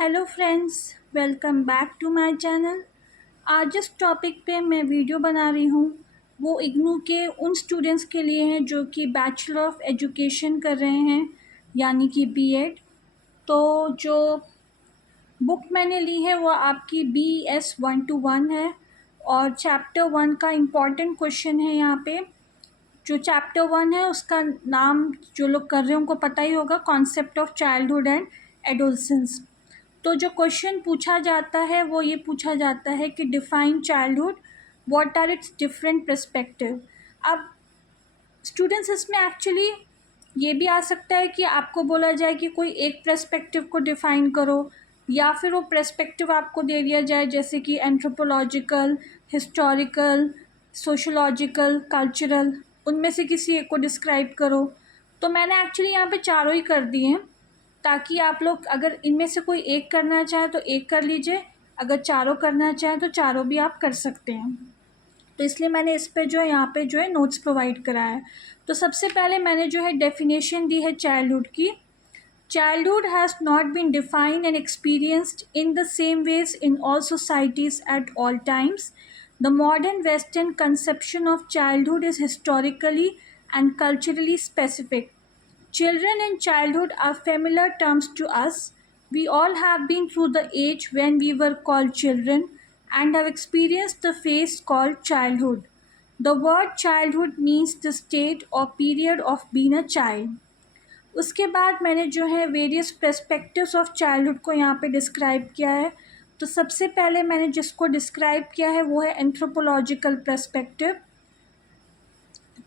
Hello friends, welcome back to my channel. आज जिस topic पे मैं वीडियो बना रही हूँ वो इग्नू के उन स्टूडेंट्स के लिए हैं जो कि बैचलर ऑफ एजुकेशन कर रहे हैं, यानी कि बीएड। तो जो बुक मैंने ली है वो आपकी BES 1 to 1 है और चैप्टर 1 का इम्पॉर्टेंट क्वेश्चन है यहाँ पे। जो चैप्टर 1 है उसका नाम जो लोग कर रहे हैं उनको पता ही होगा, concept of childhood and adolescence. तो जो क्वेश्चन पूछा जाता है वो ये पूछा जाता है कि define childhood, what are its different perspective. अब स्टूडेंट्स इसमें एक्चुअली ये भी आ सकता है कि आपको बोला जाए कि कोई एक पर्सपेक्टिव को डिफ़ाइन करो, या फिर वो पर्सपेक्टिव आपको दे दिया जाए जैसे कि एंथ्रोपोलॉजिकल, हिस्टोरिकल, सोशोलॉजिकल, कल्चरल, उनमें से किसी एक को डिस्क्राइब करो। तो मैंने एक्चुअली यहाँ पे चारों ही कर दिए हैं ताकि आप लोग अगर इनमें से कोई एक करना चाहें तो एक कर लीजिए, अगर चारों करना चाहें तो चारों भी आप कर सकते हैं। तो इसलिए मैंने इस पे जो है यहाँ पे जो है नोट्स प्रोवाइड करा है। तो सबसे पहले मैंने जो है डेफिनेशन दी है चाइल्डहुड की। Childhood has not been defined and experienced in the same ways in all societies at all times. The modern Western conception of childhood is historically and culturally specific. Children and childhood are familiar terms to us. We all have been through the age when we were called children and have experienced the phase called childhood. The word childhood means the state or period of being a child. उसके बाद मैंने जो है various perspectives of childhood को यहाँ पे describe किया है। तो सबसे पहले मैंने जिसको डिस्क्राइब किया है वो है anthropological perspective.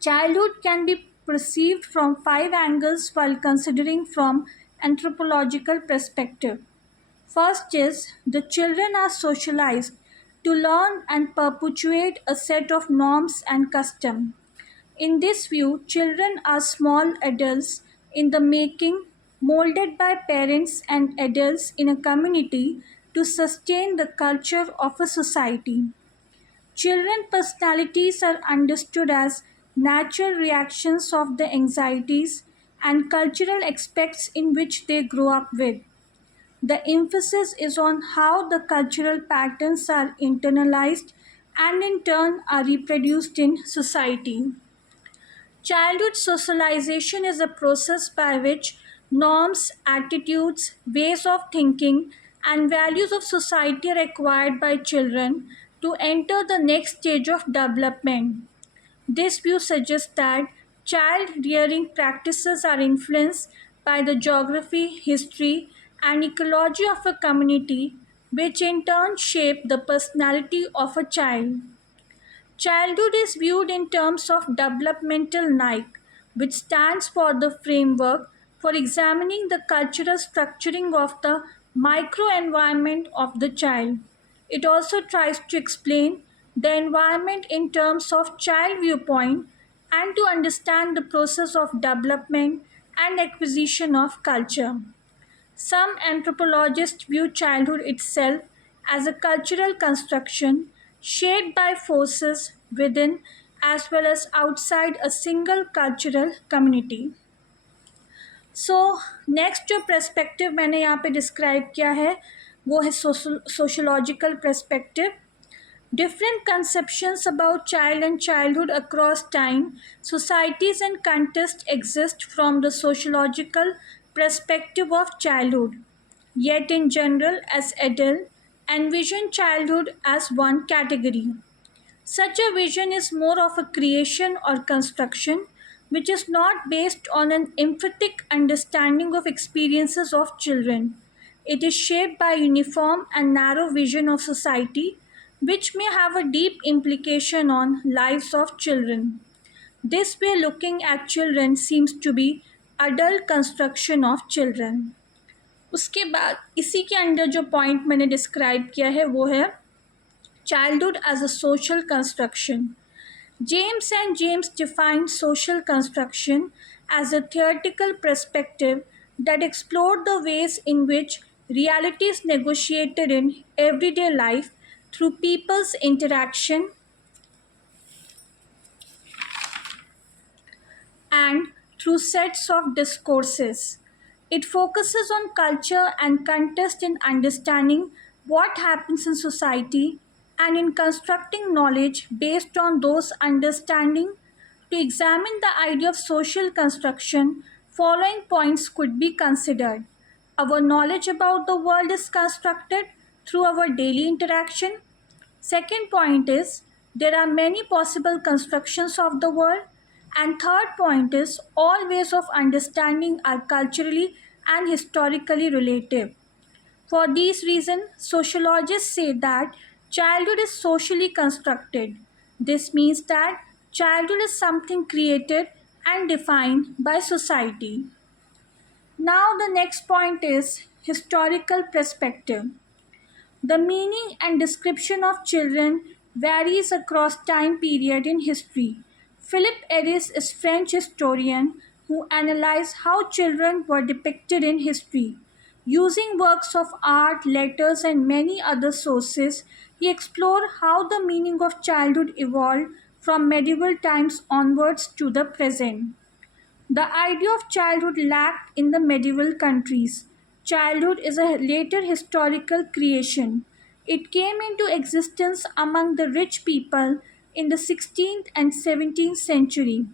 Childhood can be perceived from 5 angles while considering from anthropological perspective. First is the children are socialized to learn and perpetuate a set of norms and custom. In this view, children are small adults in the making, molded by parents and adults in a community to sustain the culture of a society. Children personalities are understood as natural reactions of the anxieties and cultural aspects in which they grow up with. The emphasis is on how the cultural patterns are internalized and in turn are reproduced in society. Childhood socialization is a process by which norms, attitudes, ways of thinking, and values of society are acquired by children to enter the next stage of development. This view suggests that child rearing practices are influenced by the geography, history, and ecology of a community, which in turn shape the personality of a child. Childhood is viewed in terms of developmental Nike, which stands for the framework for examining the cultural structuring of the microenvironment of the child. It also tries to explain the environment in terms of child viewpoint and to understand the process of development and acquisition of culture. Some anthropologists view childhood itself as a cultural construction shaped by forces within as well as outside a single cultural community. So next जो perspective मैंने यहाँ पे describe किया है वो है sociological perspective. Different conceptions about child and childhood across time, societies, and contexts exist from the sociological perspective of childhood. Yet, in general, as adults, envision childhood as one category. Such a vision is more of a creation or construction which is not based on an emphatic understanding of experiences of children. It is shaped by a uniform and narrow vision of society which may have a deep implication on lives of children. This way looking at children seems to be adult construction of children. उसके बाद इसी के अंदर जो point मैंने describe किया है वो है childhood as a social construction. James and James defined social construction as a theoretical perspective that explored the ways in which reality is negotiated in everyday life through people's interaction and through sets of discourses. It focuses on culture and context in understanding what happens in society and in constructing knowledge based on those understanding. To examine the idea of social construction, following points could be considered. Our knowledge about the world is constructed through our daily interaction. Second point is there are many possible constructions of the world. And third point is all ways of understanding are culturally and historically relative. For these reasons, sociologists say that childhood is socially constructed. This means that childhood is something created and defined by society. Now, the next point is historical perspective. The meaning and description of children varies across time period in history. Philippe Eris is French historian who analyzed how children were depicted in history. Using works of art, letters, and many other sources, he explored how the meaning of childhood evolved from medieval times onwards to the present. The idea of childhood lacked in the medieval countries. Childhood is a later historical creation. It came into existence among the rich people in the 16th and 17th century.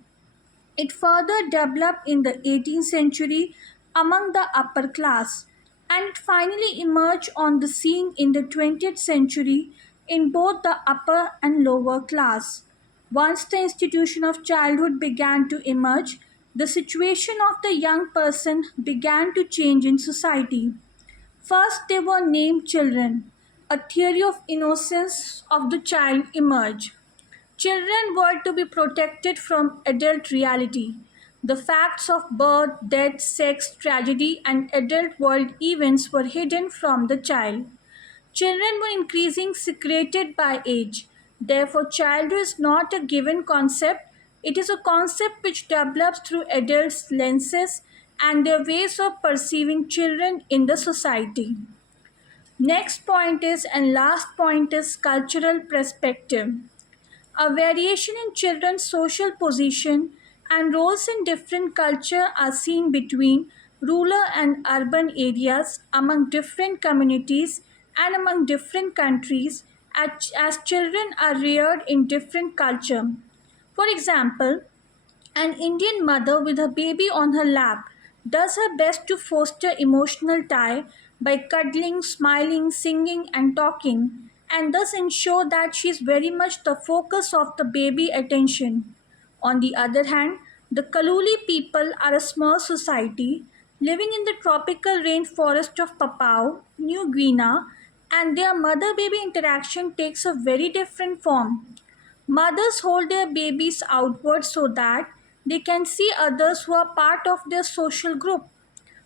It further developed in the 18th century among the upper class, and it finally emerged on the scene in the 20th century in both the upper and lower class. Once the institution of childhood began to emerge, the situation of the young person began to change in society. First, they were named children. A theory of innocence of the child emerged. Children were to be protected from adult reality. The facts of birth, death, sex, tragedy, and adult world events were hidden from the child. Children were increasing secreted by age. Therefore, childhood is not a given concept. It is a concept which develops through adults' lenses and their ways of perceiving children in the society. Next point is, and last point is, cultural perspective. A variation in children's social position and roles in different cultures are seen between rural and urban areas, among different communities, and among different countries as children are reared in different culture. For example, an Indian mother with her baby on her lap does her best to foster emotional tie by cuddling, smiling, singing, and talking, and thus ensure that she is very much the focus of the baby attention. On the other hand, the Kaluli people are a small society living in the tropical rainforest of Papua, New Guinea, and their mother baby interaction takes a very different form. Mothers hold their babies outward so that they can see others who are part of their social group.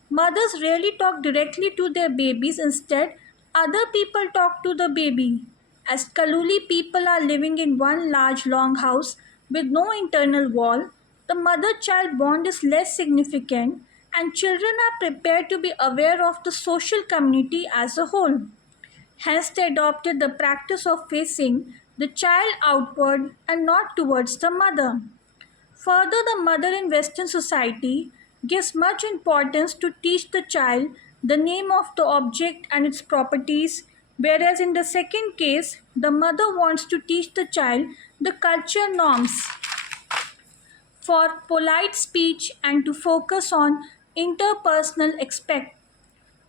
Mothers rarely talk directly to their babies, instead, other people talk to the baby. As Kaluli people are living in one large long house with no internal wall, the mother child bond is less significant, and children are prepared to be aware of the social community as a whole. Hence, they adopted the practice of facing the child outward and not towards the mother. Further, the mother in Western society gives much importance to teach the child the name of the object and its properties, whereas in the second case, the mother wants to teach the child the culture norms for polite speech and to focus on interpersonal aspect.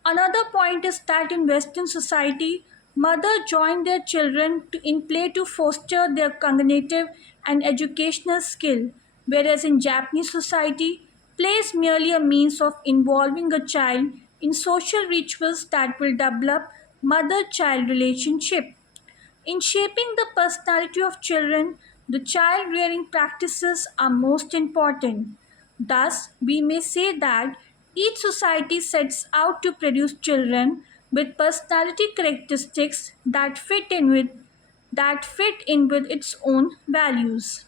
Another point is that in Western society, mothers join their children in play to foster their cognitive and educational skill, whereas in Japanese society, play is merely a means of involving a child in social rituals that will develop mother-child relationship. In shaping the personality of children, the child rearing practices are most important. Thus, we may say that each society sets out to produce children with personality characteristics that fit in with its own values.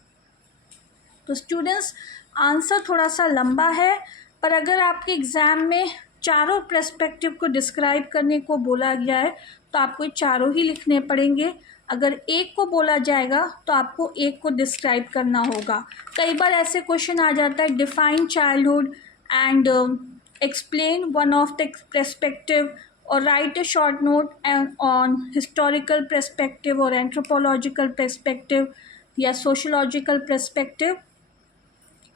तो students answer थोड़ा सा लंबा है, पर अगर आपके exam में चारों पर्सपेक्टिव को डिस्क्राइब करने को बोला गया है तो आपको चारों ही लिखने पड़ेंगे। अगर एक को बोला जाएगा तो आपको एक को डिस्क्राइब करना होगा। कई बार ऐसे क्वेश्चन आ जाता है define childhood and explain one of the perspective or write a short note on historical perspective or anthropological perspective या sociological perspective।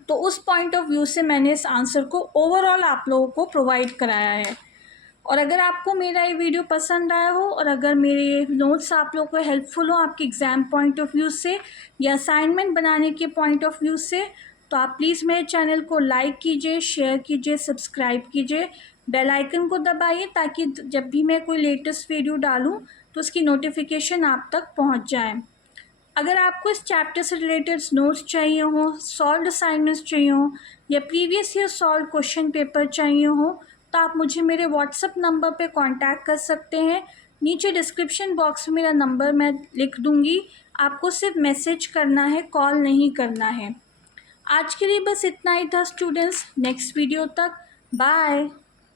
तो उस पॉइंट ऑफ व्यू से मैंने इस आंसर को ओवरऑल आप लोगों को प्रोवाइड कराया है। और अगर आपको मेरा ये वीडियो पसंद आया हो और अगर मेरे नोट्स आप लोगों को हेल्पफुल हो आपके एग्ज़ाम पॉइंट ऑफ व्यू से या असाइनमेंट बनाने के पॉइंट ऑफ व्यू से, तो आप प्लीज़ मेरे चैनल को लाइक कीजिए, शेयर कीजिए, सब्सक्राइब कीजिए, बेल आइकन को दबाइए ताकि जब भी मैं कोई लेटेस्ट वीडियो डालूँ तो उसकी नोटिफिकेशन आप तक पहुँच जाए। अगर आपको इस चैप्टर से रिलेटेड नोट्स चाहिए हो, सॉल्व्ड असाइनमेंट्स चाहिए हो या previous year solve question paper चाहिए हो, तो आप मुझे मेरे व्हाट्सएप नंबर पे कांटेक्ट कर सकते हैं। नीचे डिस्क्रिप्शन बॉक्स में मेरा नंबर मैं लिख दूंगी, आपको सिर्फ मैसेज करना है, कॉल नहीं करना है। आज के लिए बस इतना ही था स्टूडेंट्स। नेक्स्ट वीडियो तक बाय।